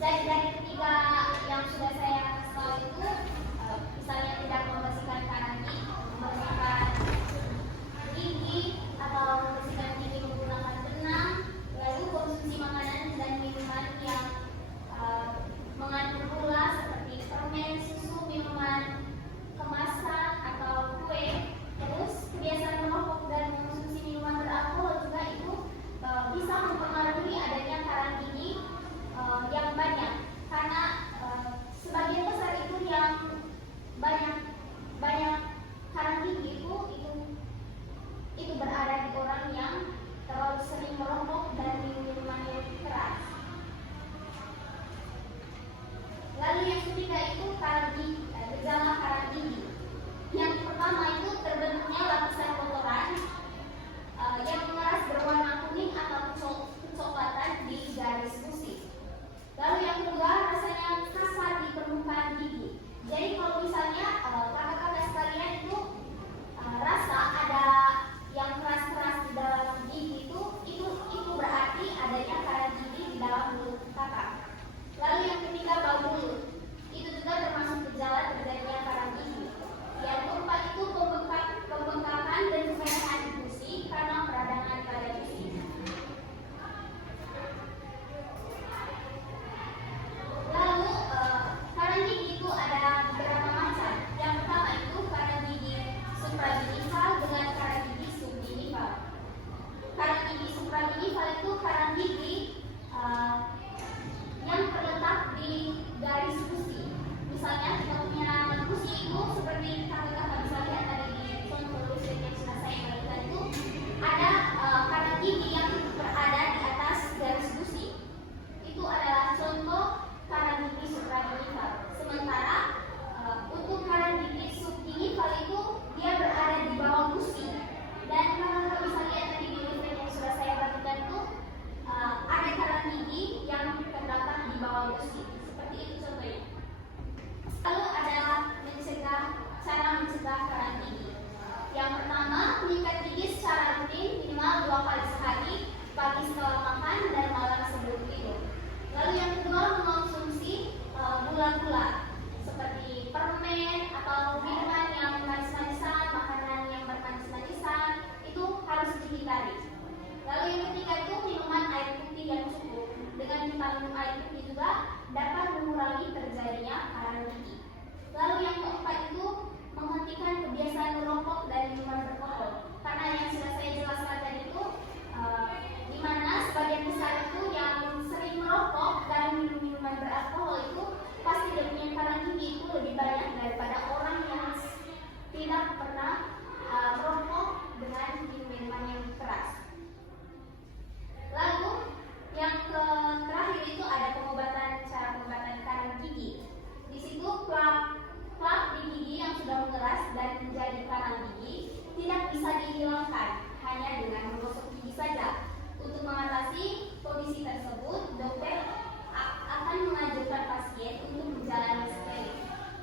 Jadi dari ketiga yang sudah saya kasih tahu itu, misalnya tidak membersihkan kaki, membersihkan gigi atau membersihkan gigi menggunakan benang, lalu konsumsi makanan dan minuman yang mengandung gula seperti permen, susu, minuman kemasan atau kue. Terus kebiasaan merokok dan mengonsumsi minuman beralkohol juga itu bisa mempengaruhi adanya karang gigi yang banyak, karena sebagian besar itu yang banyak karang gigi itu berada di orang yang terlalu sering merokok dan minum minuman yang keras. Lalu yang ketiga itu karang gigi, gejala karang gigi. Yang pertama itu terbentuknya lapisan kotoran yang mengeras berwarna kuning atau kecoklatan di garis gusi. Lalu yang kedua, rasanya kasar di permukaan gigi. Jadi kalau misalnya kakak-kakak sekalian itu rasa ada yang keras-keras di dalam gigi itu berarti adanya karang gigi di dalam mulut kakak. Lalu yang ketiga, bau mulut. Itu juga termasuk gejala terjadinya karang gigi. Yang keempat itu pembengkakan dan kemerahan di gusi karena peradangan pada gusi. Lalu karang gigi itu ada beberapa macam. Yang pertama itu karang gigi supragingival dengan karang gigi subgingival. Karang gigi supragingival itu karang gigi yang terletak di garis gusi. Misalnya kita punya gusi itu seperti kakak-kakak bisa lihat ada di contoh tulisan yang sudah saya bagikan itu ada karang gigi yang berada di atas garis gusi. Itu adalah contoh karang gigi supragingival. Sementara untuk karang gigi subgingival itu dia berada di bawah gusi. Dan kakak-kakak bisa lihat tadi di tulisan yang sudah saya bagikan itu ada karang gigi yang terdapat di bawah gusi. Seperti itu contohnya. Lalu ada cara mencegah karang gigi. Yang pertama, menyikat gigi secara rutin minimal 2 kali sehari, pagi setelah makan dan malam sebelum tidur. Lalu yang kedua, mengonsumsi gula-gula seperti permen atau minuman yang manis-manisan, makanan yang bermanis-manisan, itu harus dihindari. Lalu yang ketiga itu minuman air putih yang cukup. Dengan kita minum air putih juga dapat mengurangi terjadinya karang gigi. Lalu yang keempat itu menghentikan kebiasaan merokok dan minuman beralkohol. Karena yang sudah saya jelaskan tadi itu di mana sebagian besar itu yang sering merokok dan minum minuman beralkohol itu pasti dia punya karang gigi itu lebih banyak daripada orang yang tidak pernah merokok dengan minum minuman yang keras. Lalu yang terakhir itu ada cara pengobatan karang gigi. Di situ plak di gigi yang sudah mengeras dan menjadi karang gigi tidak bisa dihilangkan hanya dengan menggosok gigi saja. Untuk mengatasi kondisi tersebut, dokter akan menganjurkan pasien untuk menjalani steril.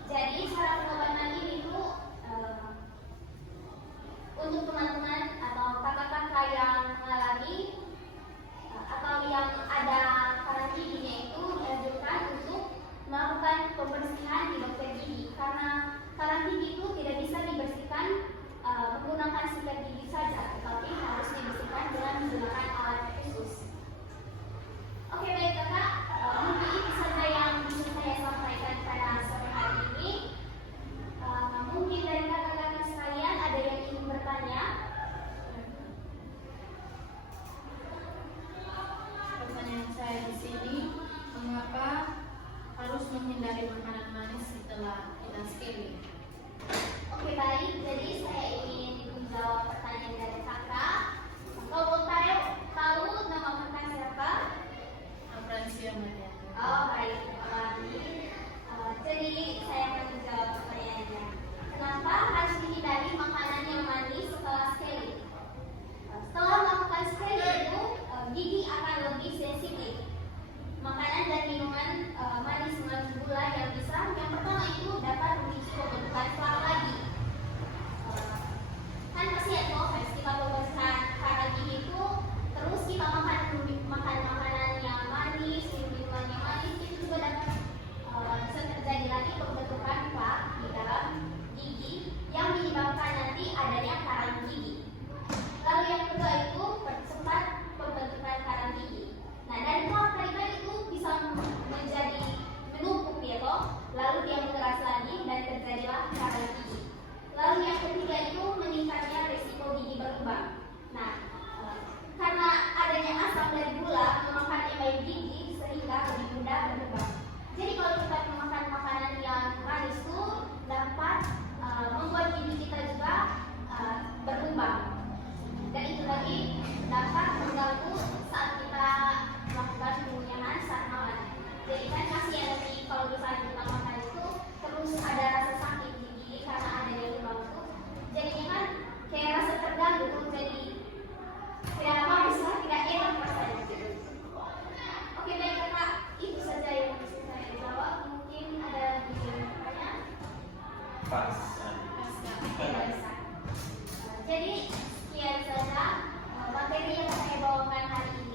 Jadi cara pengobatan ini itu untuk teman-teman atau kakak-kakak yang mengalami atau yang ada karang giginya itu dianjurkan untuk melakukan pembersihan di dokter gigi, karena karang gigi itu tidak bisa dibersihkan menggunakan sikat gigi saja, tetapi harus dibersihkan dengan menggunakan alat khusus. Oke, baik kakak, mungkin itu saja yang bisa saya sampaikan pada sore hari ini. Mungkin dari kakak-kakak sekalian ada yang ingin bertanya? Pertanyaan saya di sini, mengapa harus menghindari makanan manis setelah kita steril? Oke, baik, jadi saya ingin menjawab pertanyaan dari kakak. Kalau tahu nama kakak siapa? Apransia Maria. Oh, baik, jadi saya akan menjawab pertanyaannya. Kenapa harus dihindari makanan yang manis setelah steril? Setelah melakukan steril itu gigi akan lebih sensitif. Makanan dan minuman manis mengandung gula yang bisa, yang pertama itu dapat memicu pembentukan plak lagi. Kan kasihan kok, harus kita pembersihan karang gigi itu, terus kita makan makanan yang manis, minuman yang manis, itu juga Pas. Jadi sekian saja materi yang saya bawakan hari ini.